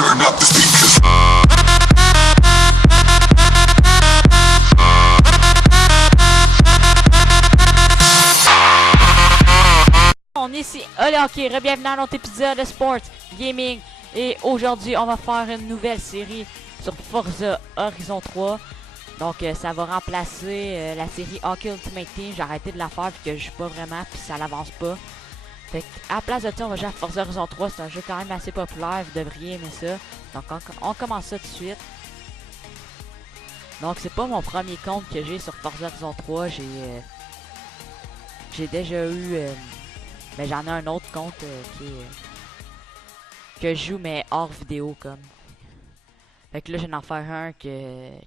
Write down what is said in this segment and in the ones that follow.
turn up the speakers. On est ici, allez ok, bienvenue dans notre épisode de Sport Gaming. Et aujourd'hui, on va faire une nouvelle série sur Forza Horizon 3. Donc ça va remplacer la série Hockey Ultimate Team. J'ai arrêté de la faire vu que je joue pas vraiment puis ça n'avance pas. Fait à la place de ça, on va jouer à Forza Horizon 3. C'est un jeu quand même assez populaire, vous devriez aimer ça. Donc on commence ça tout de suite. Donc c'est pas mon premier compte que j'ai sur Forza Horizon 3. J'ai déjà eu... mais j'en ai un autre compte que je joue mais hors vidéo comme. Fait que là je vais en faire un qui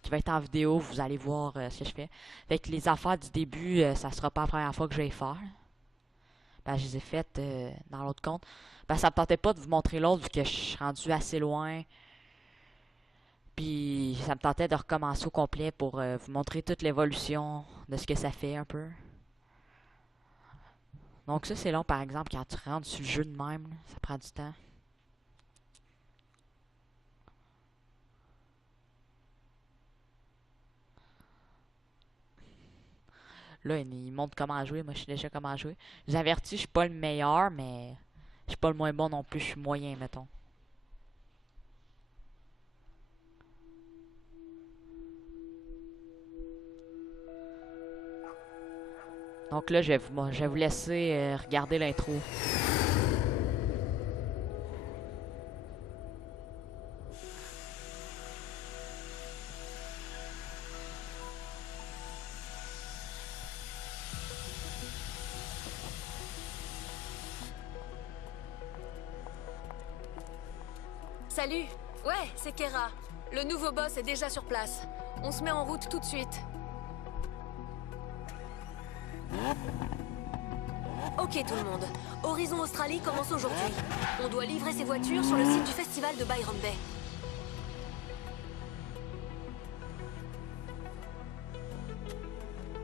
va être en vidéo, vous allez voir ce que je fais. Fait que les affaires du début, ça sera pas la première fois que je vais les faire. Ben je les ai faites dans l'autre compte. Ben ça me tentait pas de vous montrer l'autre vu que je suis rendu assez loin. Puis ça me tentait de recommencer au complet pour vous montrer toute l'évolution de ce que ça fait un peu. Donc ça c'est long par exemple quand tu rentres sur le jeu de même, là, ça prend du temps. Là il montre comment jouer, moi je sais déjà comment jouer. Je vous avertis, je suis pas le meilleur mais je suis pas le moins bon non plus, je suis moyen mettons. Donc là je vais vous laisser regarder l'intro. Salut. Ouais, c'est Kera. Le nouveau boss est déjà sur place. On se met en route tout de suite. Ok tout le monde. Horizon Australie commence aujourd'hui. On doit livrer ses voitures sur le site du festival de Byron Bay.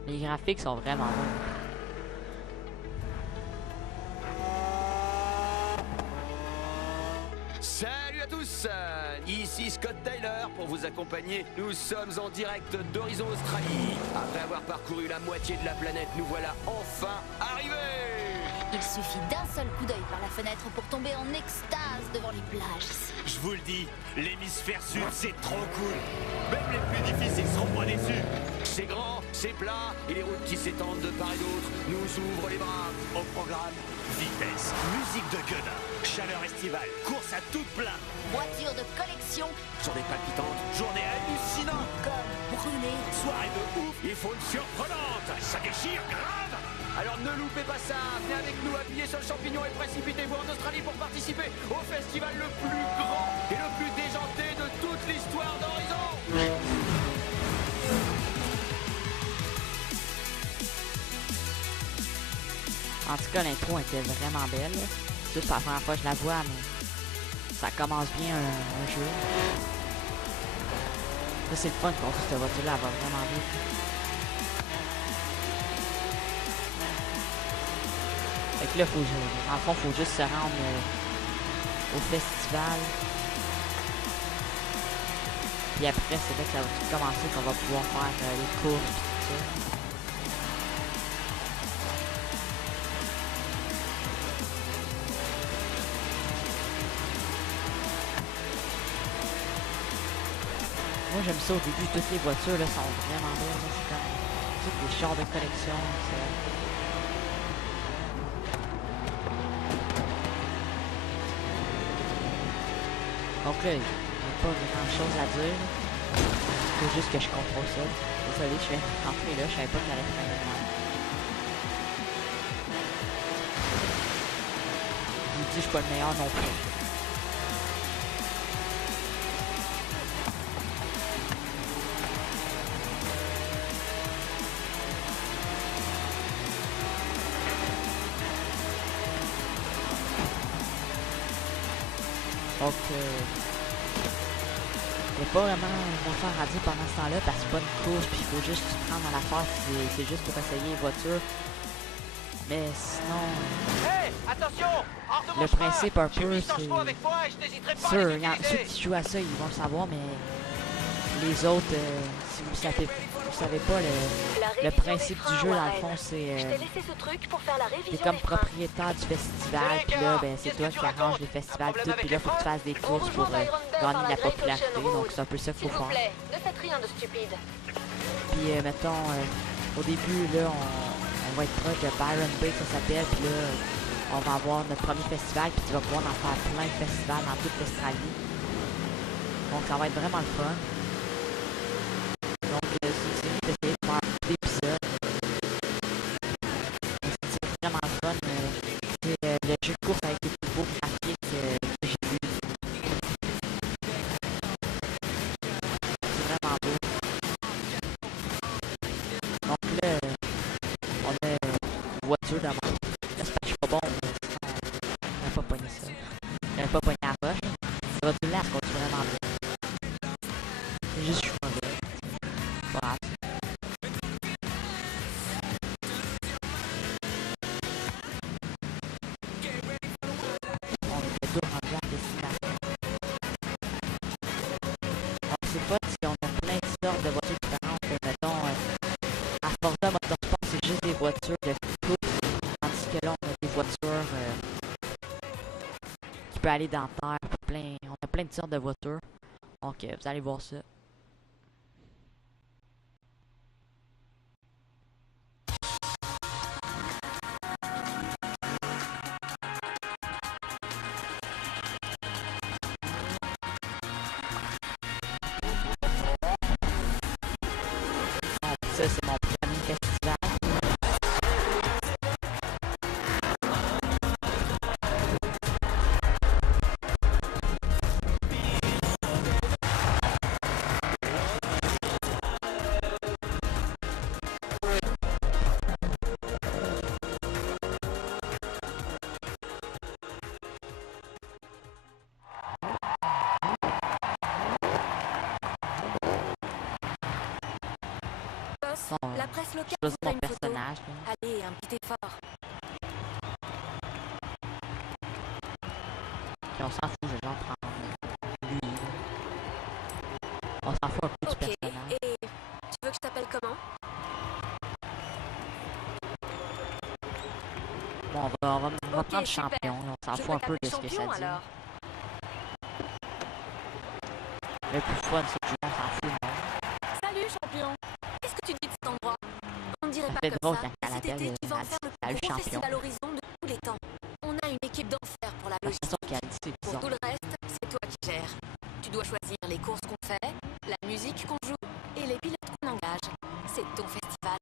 Les graphiques sont vraiment bons. Salut à tous, ici Scott Tyler pour vous accompagner. Nous sommes en direct d'Horizon Australie. Après avoir parcouru la moitié de la planète, nous voilà enfin arrivés. Il suffit d'un seul coup d'œil par la fenêtre pour tomber en extase devant les plages ici. Je vous le dis, l'hémisphère sud c'est trop cool. Même les plus difficiles seront pas déçus. C'est grand, c'est plat, et les routes qui s'étendent de part et d'autre nous ouvrent les bras. Au programme, vitesse, musique de gueudin, chaleur estivale, course à toute plainte, Voiture de collection, Journée palpitante, journée hallucinante, comme brûlée. soirée de ouf, il faut une surprenante, ça déchire grave. alors ne loupez pas ça, venez avec nous, appuyez sur le champignon et précipitez-vous en Australie pour participer au festival le plus grand et le plus déjanté de toute l'histoire d'Horizon. En tout cas l'intro était vraiment belle. C'est juste la première fois que je la vois mais ça commence bien un jeu. Ça c'est le fun qu'on cette voiture là, elle va vraiment vite. Fait que là faut en fond faut juste se rendre au festival. Puis après c'est là que ça va tout commencer qu'on va pouvoir faire les courses pis tout ça. Moi j'aime ça au début, toutes les voitures là sont vraiment belles, là. C'est comme toutes les chars de collection. Donc là, il n'y a pas grand chose à dire. Il faut juste que je contrôle ça. Désolé, je viens de rentrer là, je savais pas qu'il allait faire un mal. Je vous dis, je suis pas le meilleur non plus. Donc, il n'y a pas vraiment une affaire à dire pendant ce temps-là parce que c'est pas une course puis il faut juste se prendre à l'affaire, c'est juste pour essayer les voitures. Mais sinon... Hey, Le principe un peu, c'est... Sûr, ceux qui jouent à ça, ils vont le savoir, mais... Les autres, si vous savez pas, le principe du jeu, dans le fond, c'est... T'es comme propriétaire du festival, puis là, ben, c'est toi qui arranges les festivals, tout, puis là, faut que tu fasses des courses pour gagner de la popularité, donc c'est un peu ça qu'il faut faire. Puis, mettons, au début, là, on va être proche de Byron Bay, ça s'appelle, puis là, on va avoir notre premier festival, puis tu vas pouvoir en faire plein de festivals dans toute l'Australie. Donc, ça va être vraiment le fun. Donc, c'est d'essayer de faire des épisodes. C'est vraiment le fun. C'est le jeu de course avec les plus beaux graphiques que j'ai vu. C'est vraiment beau. Donc là, on a une voiture d'avant. J'espère que je suis pas bon, mais sinon, on n'a pas pogné ça. On n'a pas pogné la roche. Ça va tout là, ça continue vraiment bien. C'est juste que je suis mauvais. Pas grave. On était tous rendus à la destination. Donc c'est pas si on a plein de sortes de voitures différentes. Mettons, à Forza Motorsport, c'est juste des voitures de course. Tandis que là, on a des voitures qui peuvent aller dans la terre. On a plein de sortes de voitures. Donc vous allez voir ça. Ça, c'est mon premier festival. La presse locale Je choisis voudrait mon une photo. personnage. Là. Allez, un petit effort. Puis on s'en fout, je vais en prendre lui. On s'en fout un peu du Ok, personnage. et tu veux que je t'appelle comment? Bon, on va Ok, prendre super. champion. Là. On s'en Je fout vais un peu de t'appeler ce que ça champion, dit. alors. Le plus fun, c'est que on s'en fout. Non? Salut champion. Qu'est-ce que tu dis de cet endroit? On ne dirait Ça pas fait comme drôle ça. quand Et elle cet appelle, été, tu vas en elle faire dit, le salut, plus gros champion. festival Horizon de tous les temps. On a une équipe d'enfer pour la La logistique. façon qu'elle dit, c'est Pour bizarre. tout le reste, c'est toi qui gères. Tu dois choisir les courses qu'on fait, la musique qu'on joue et les pilotes qu'on engage. C'est ton festival.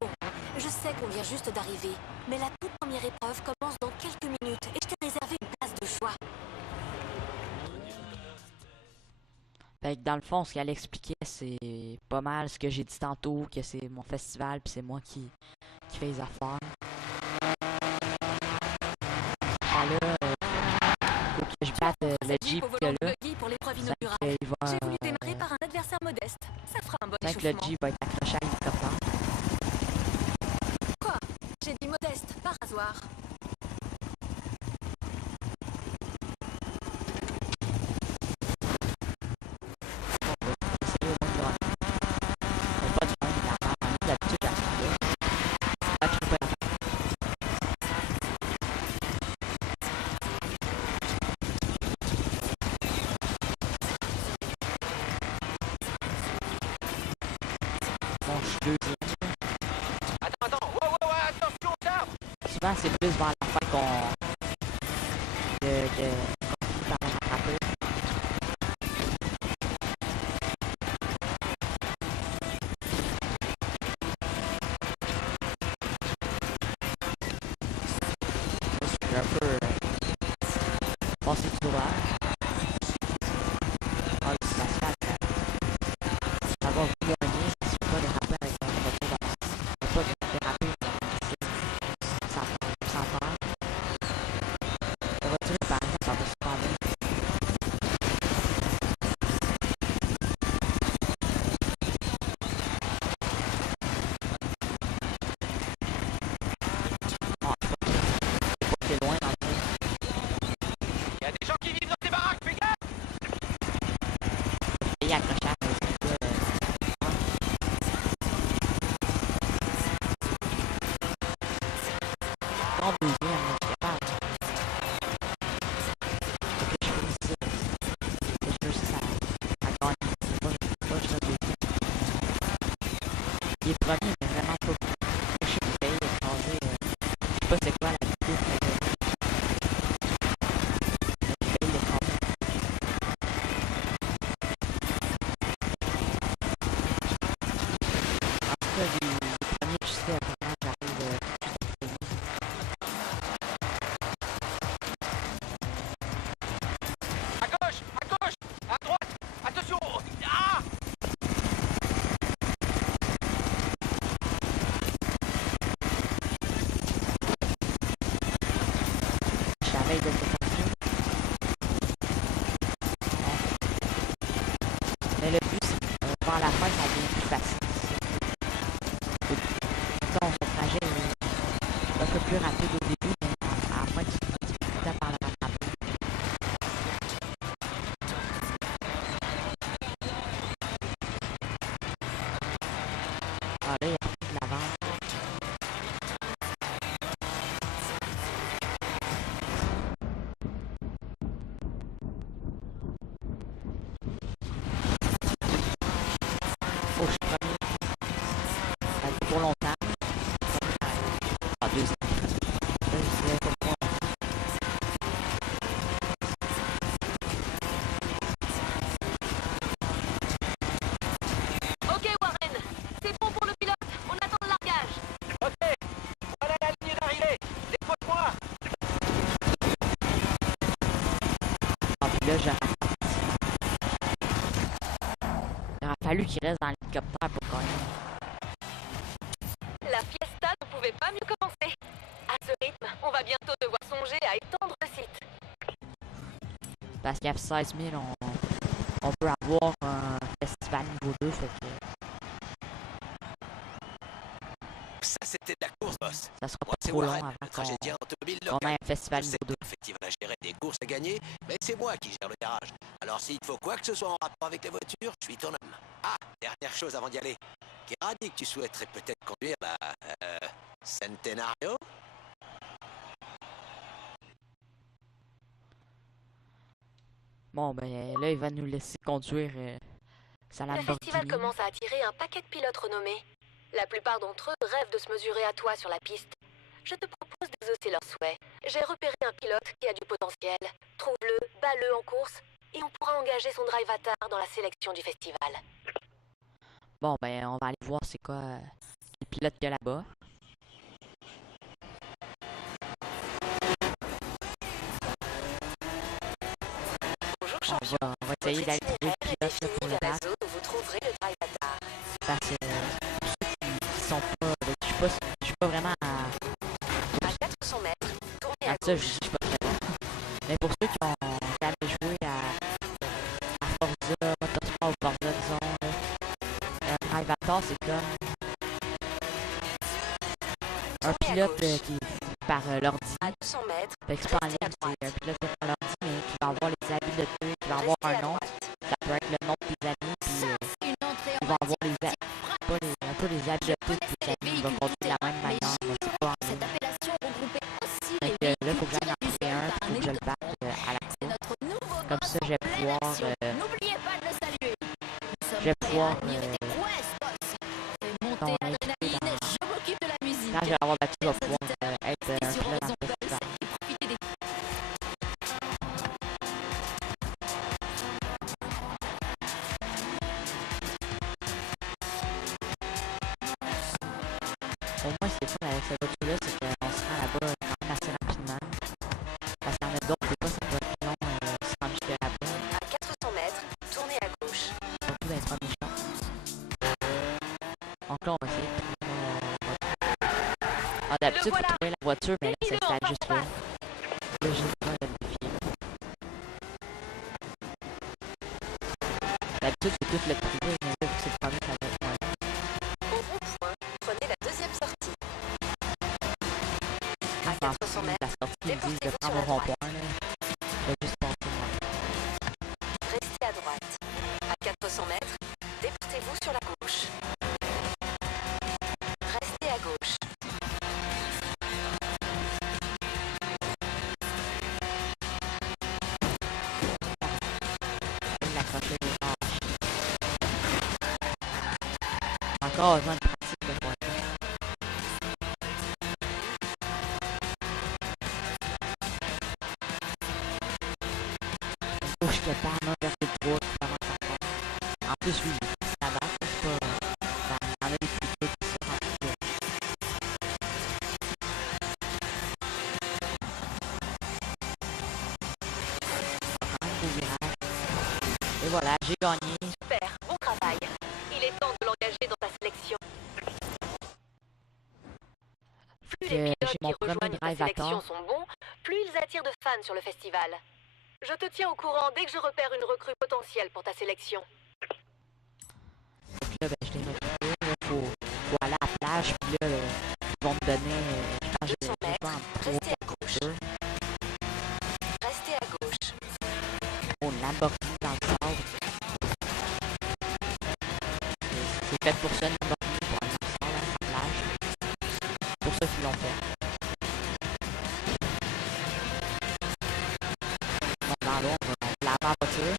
Bon, je sais qu'on vient juste d'arriver, mais la toute première épreuve commence dans quelques minutes et je t'ai réservé une place de choix. Fait que dans le fond, ce qu'elle expliquait, c'est pas mal ce que j'ai dit tantôt, que c'est mon festival, puis c'est moi qui fais les affaires. Ah là, faut que je batte le Jeep Au que volant de là. buggy pour l'épreuve Tant inaugurale. qu'il va, J'ai voulu démarrer par un adversaire modeste. Ça fera un bon tant que le échauffement. Jeep va être accroché à l'hélicoptère. Quoi? J'ai dit modeste, par hasard. C'est eux là qui vont. Mais pas du fun, il y a d'habitude à faire là. Ah, je peux pas la faire. Bon, je suis deuxième. Attends, wow, attention, d'arbre. Souvent, c'est plus vers la fin qu'on finit par me rattraper. Je suis un peu passé du doigt. Ah, le asphalte, ça va vous gagner si tu peux pas déraper avec un voiture dans pas déraper sans faire. La voiture, par exemple, ça va super bien. essayer d'accrocher à la maison. En deuxième, je suis capable. Faut que je finisse ça. Faut que je réussisse à gagner. Pas juste un deuxième. Il est premier, mais vraiment pas. Je sais qu'il paye écraser. Je sais pas c'est quoi la vitesse, mais il paye l'écraser. En tout cas, les premiers, je sais à comment j'arrive. Je savais de cette façon. Mais le but, c'est vers la fin, ça devient plus facile. Son trajet est un peu plus rapide au début, mais à la fin, tu finis par le rattraper. Ah là, il y a plus de l'avance. Oh, je suis premier. Ça a été pour longtemps. Ah, deuxième. Deuxième pour moi. Ok, Warren. C'est bon pour le pilote. On attend le largage. Ok, voilà la ligne d'arrivée. Dépose-moi. Ah, puis là, il aurait fallu qu'il reste dans l'hélicoptère pour gagner. La fiesta ne pouvait pas mieux commencer. À ce rythme, on va bientôt devoir songer à étendre le site. Parce qu'à 16 000, on peut avoir un festival niveau 2, fait que Ça, c'était de la course, boss. ça sera Moi, pas c'est trop long Warren, avant le tragédien automobile qu'on local. ait un festival Je sais niveau 2. que l'effectif va gérer des courses à gagner, mais c'est moi qui gère le garage. Alors s'il te faut quoi que ce soit en rapport avec les voitures, je suis ton homme. Ah, dernière chose avant d'y aller. Kira dit que tu souhaiterais peut-être conduire la... Centenario? Bon, ben là, il va nous laisser conduire sa Le Lamborghini. festival commence à attirer un paquet de pilotes renommés. La plupart d'entre eux rêvent de se mesurer à toi sur la piste. Je te propose d'exaucer leurs souhaits. J'ai repéré un pilote qui a du potentiel. Trouve-le, bats-le en course, et on pourra engager son drive avatar dans la sélection du festival. Bon, ben on va aller voir c'est quoi les pilotes qu'il y a là-bas. Bonjour, On va essayer d'aller trouver le pilote là, pour le battre. zone où vous trouverez le drive avatar. Parce que pour ceux qui sont pas... Je suis pas vraiment à... À 400 mètres, tournez à À ça, gauche. je suis pas vraiment. Mais pour ceux qui ont jamais joué à Forza, Motorsport ou Forza, disons, Drive Avatar, c'est comme un pilote qui est par l'ordi. À 200 mètres, Fait que c'est pas en restez à ligne, c'est droite. un pilote par l'ordi, mais qui va avoir les habiletés, qui va avoir Restez à un nom. droite. Ça peut être le nom de tes amis, puis Une entrée il en va avoir matière les un peu les habiletés de tes amis. Il va conduire de la même manière, mais c'est pas en cette ligne. appellation regroupait aussi Fait les que là, véhicules faut que j'en tirés du trouve ciel un, par faut que je le batte à la C'est course. notre nouveau Comme boss ça, je vais en pleine pouvoir, action. N'oubliez pas de le saluer. Nous sommes je vais prêts pouvoir, à admirer tes prouesses, boss. Fais monter ton l'adrénaline, équipé je m'occupe de la musique. quand je vais avoir battu, je vais Chers pouvoir auditeurs, être un sur pilote dans Horizon le Pulse festival. et profitez des Au moins, c'est fun avec cette voiture-là, c'est qu'on se rend là-bas quand même assez rapidement. Parce qu'il y en a d'autres, des fois, ça peut être long se rendre jusque là-bas, À 400 mètres, tournez à gauche. surtout dans les premiers champs. Donc là, on va essayer de trouver notre voiture. Ah, d'habitude, voilà. faut trouver la voiture, mais là, ça Fini-le, s'installe on juste passe. là. Là, j'ai pas le défi. D'habitude, c'est tout le trouver, mais là, vu que c'est le premier, ça va être moins long. Au rond-point, prenez la deuxième sortie. À Quand 400 mètres, la sortie, ils me disent de déportez-vous prendre sur au la rond-point, là. Je vais juste passer moi. restez à droite. À 400 encore besoin de pratique de faire ça. Faut que je prépare 1,3 en plus, oui, ça va, c'est pas... Il y en a des petits trucs qui sont en plus. Quand même beau virage. Et voilà, j'ai gagné. Super, bon travail. Il est temps de l'engager dans ta sélection. Plus les pilotes J'ai mon qui premier rejoignent ta drive à sélection temps. sont bons, plus ils attirent de fans sur le festival. Je te tiens au courant dès que je repère une recrue potentielle pour ta sélection. Puis là, ben, je l'ai recruté. Là, faut aller à la plage. Puis là, ils vont me donner, je pense que je 200 vais mètres, prendre 3 restez à gauche. voitures. Restez à gauche. Oh, Lamborghini dans le sable. C'est fait pour ça, une Lamborghini, pour aller dans le sable, à la plage. C'est pour ça qu'ils l'ont fait. Bon, dans l'eau, on va laver la voiture.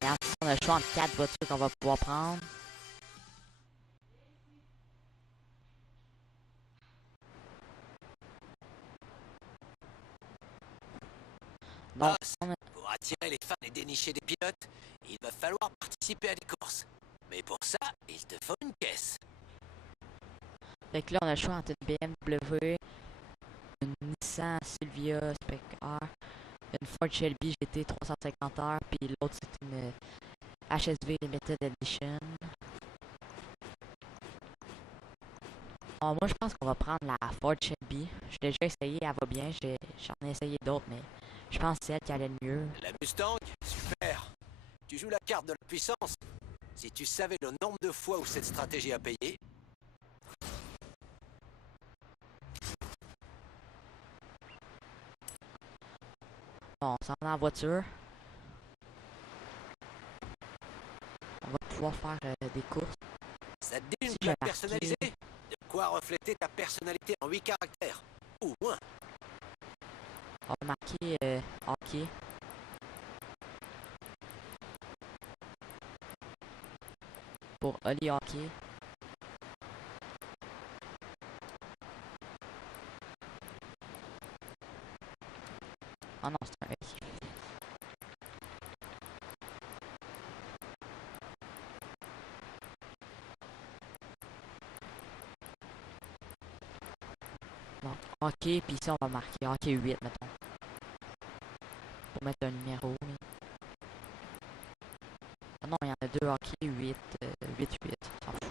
Regarde, ici, on a le choix entre 4 voitures qu'on va pouvoir prendre. Donc, Boss, on a... pour attirer les fans et dénicher des pilotes, il va falloir participer à des courses. Mais pour ça, il te faut une caisse. Fait que là, on a le choix entre une BMW, une Nissan Silvia Spec R, une Ford Shelby GT 350h, puis l'autre c'est une HSV Limited Edition. Bon, moi je pense qu'on va prendre la Ford Shelby. Je l'ai déjà essayé, elle va bien. J'en ai essayé d'autres, mais je pense que c'est elle qui allait le mieux. La Mustang, super. Tu joues la carte de la puissance. Si tu savais le nombre de fois où cette stratégie a payé, Bon, on s'en va en voiture. On va pouvoir faire des courses. ça te dit une Si plaque j'ai personnalisée? De quoi refléter ta personnalité en 8 caractères. Ou moins. On va marquer hockey. Pour Oli Hockey. Oh non, c'est un hockey. Donc, hockey, puis ici on va marquer hockey 8, mettons. Pour mettre un numéro. Mais... Ah non, il y en a deux hockey 8, 8, 8, on s'en fout.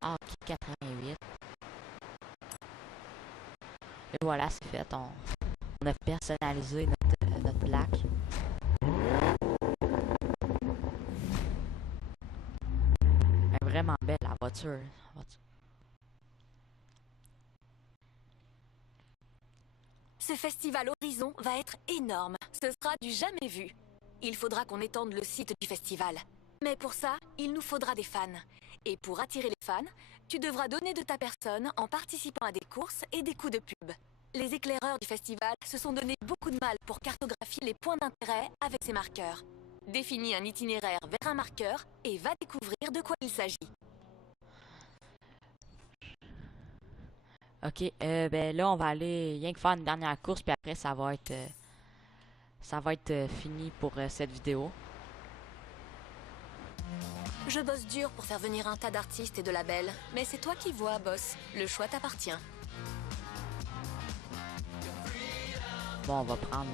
Hockey 88. Et voilà, c'est fait. On a personnalisé notre plaque. Elle est vraiment belle, la voiture. Ce festival Horizon va être énorme. Ce sera du jamais vu. Il faudra qu'on étende le site du festival. Mais pour ça, il nous faudra des fans. Et pour attirer les fans, tu devras donner de ta personne en participant à des courses et des coups de pub. Les éclaireurs du festival se sont donné beaucoup de mal pour cartographier les points d'intérêt avec ces marqueurs. Définis un itinéraire vers un marqueur et va découvrir de quoi il s'agit. Ok, ben là on va aller rien que faire une dernière course puis après ça va être fini pour cette vidéo. Je bosse dur pour faire venir un tas d'artistes et de labels, mais c'est toi qui vois, boss. Le choix t'appartient. Bon, on va prendre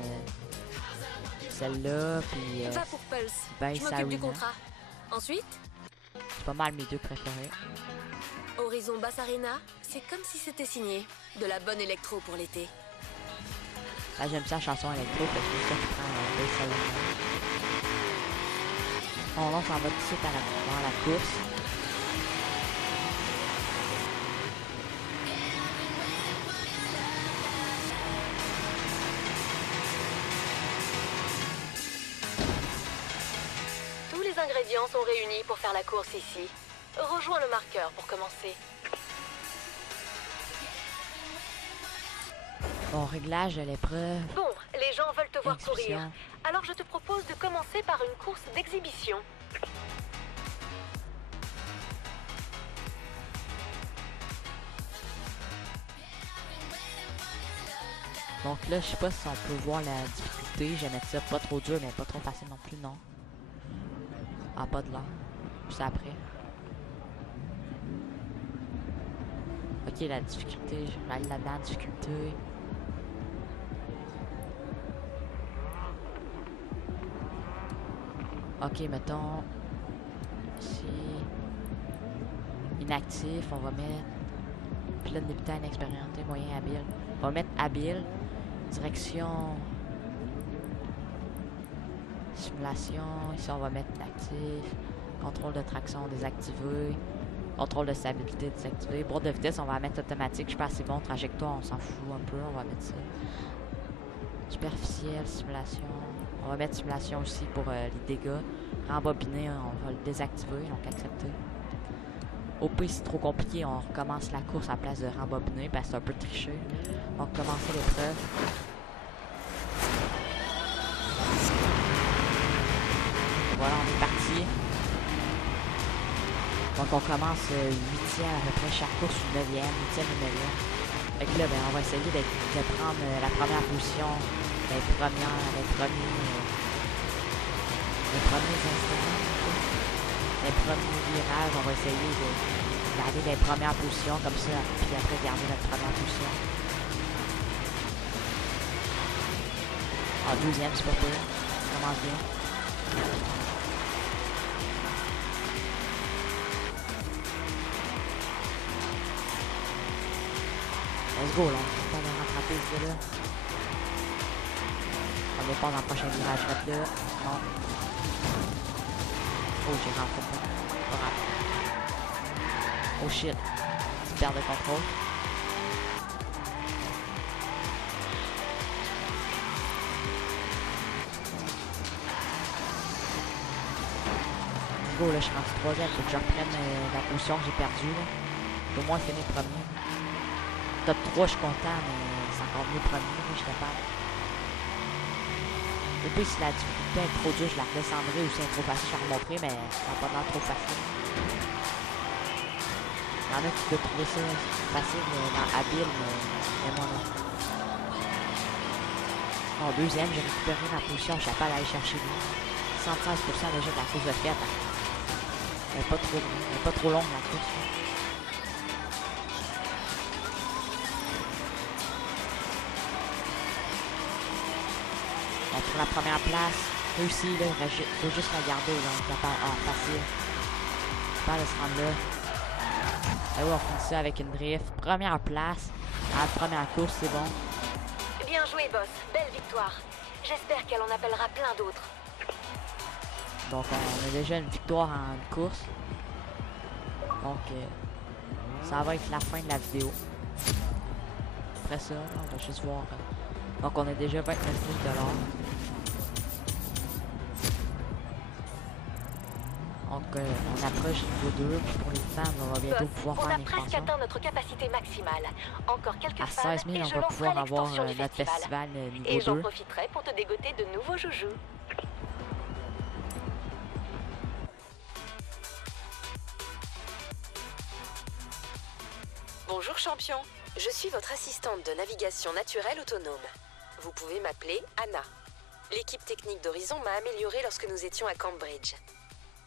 celle-là puis Va pour Pulse. ben, Je m'occupe du contrat. Ensuite, c'est pas mal mes deux préférés. Horizon Bass Arena, c'est comme si c'était signé. De la bonne électro pour l'été. Là j'aime ça la chanson électro, parce que c'est ça qui prend Bass Arena. On lance en va tout de suite dans la course. étudiants sont réunis pour faire la course ici. Rejoins le marqueur pour commencer. Bon, réglage de l'épreuve. Bon, les gens veulent te voir courir. Exhibition. Alors je te propose de commencer par une course d'exhibition. Donc là, je sais pas si on peut voir la difficulté. Je vais mettre ça pas trop dur, mais pas trop facile non plus, non. Ah, pas de l'air. Puis c'est après. Ok, la difficulté. Je vais aller là-dedans, difficulté. Ok, mettons. Ici. Inactif, on va mettre. Pilote débutant inexpérimenté, moyen habile. On va mettre habile. Direction. Simulation. Ici, on va mettre actif. Contrôle de traction désactivé. Contrôle de stabilité désactivé. Boîte de vitesse, on va la mettre automatique. Je pense que c'est bon. Trajectoire, on s'en fout un peu. On va mettre ça. Superficielle, simulation. On va mettre simulation aussi pour les dégâts. Rembobiner, on va le désactiver. Donc, accepter. Au pire, c'est trop compliqué, on recommence la course à la place de rembobiner parce que c'est un peu triché. Donc, commencer l'épreuve. Voilà, on est parti. Donc, on commence 8e à peu près chaque course, ou 9e, 8e et 9e. Fait que là, ben, on va essayer de prendre la première position, les premiers instants. Les premiers virages, on va essayer de garder les premières positions comme ça, puis après garder notre première position. En deuxième, c'est pas pire. Ça commence bien. Let's go, là. On va rattraper ce gars-là. On dépend dans le prochain virage. Là. Non. Oh, j'ai rentré dedans. Pas grave. Oh shit. Petite perte de contrôle. Go, là, je suis rendu 3e. Faut que je reprenne la position que j'ai perdue. Là. Je vais au moins finir premier. Top 3, je suis content, mais c'est encore mieux premier. Je suis capable. Et puis si la difficulté est trop dure, je la redescendrai ou si elle est trop facile, je la remonterai, mais ça n'a pas l'air trop facile. Il y en a qui peuvent trouver ça facile dans habile, mais moi non. En deuxième, j'ai récupéré ma position, je suis capable d'aller chercher lui. 76% déjà de la course de fête. Elle n'est pas trop longue la course. Pour la première place, réussi, là, il faut juste la garder, donc facile. Pas de se rendre là. Et oui, on finit ça avec une drift. Première place, à la première course, c'est bon. Bien joué, boss. Belle victoire. J'espère qu'elle en appellera plein d'autres. Donc, on a déjà une victoire en course. Donc, ça va être la fin de la vidéo. Après ça, on va juste voir. Donc, on a déjà 29 000 $. Donc, on approche du niveau 2. Pour les fans, on va bientôt pouvoir faire on a une presque expansion. atteint notre capacité maximale. Encore quelques À fans 16 000, et on je va lancerai pouvoir avoir l'extension du notre festival niveau Et j'en 2. profiterai pour te dégoter de nouveaux joujoux. Bonjour champion, je suis votre assistante de navigation naturelle autonome. Vous pouvez m'appeler Anna. L'équipe technique d'Horizon m'a améliorée lorsque nous étions à Cambridge.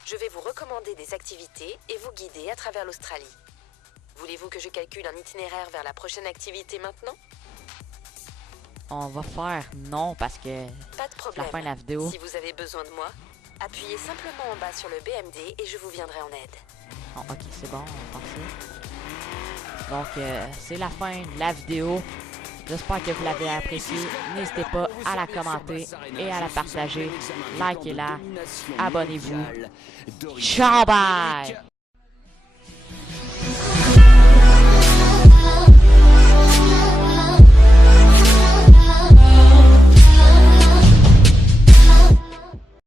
Je vais vous recommander des activités et vous guider à travers l'Australie. Voulez-vous que je calcule un itinéraire vers la prochaine activité maintenant? On va faire non parce que Pas de c'est problème. la fin de la vidéo. Si vous avez besoin de moi, appuyez simplement en bas sur le BMD et je vous viendrai en aide. Oh, ok, c'est bon, on va faire ça. Donc, c'est la fin de la vidéo. J'espère que vous l'avez apprécié. N'hésitez pas à la commenter et à la partager. Likez-la. Abonnez-vous. Ciao, bye!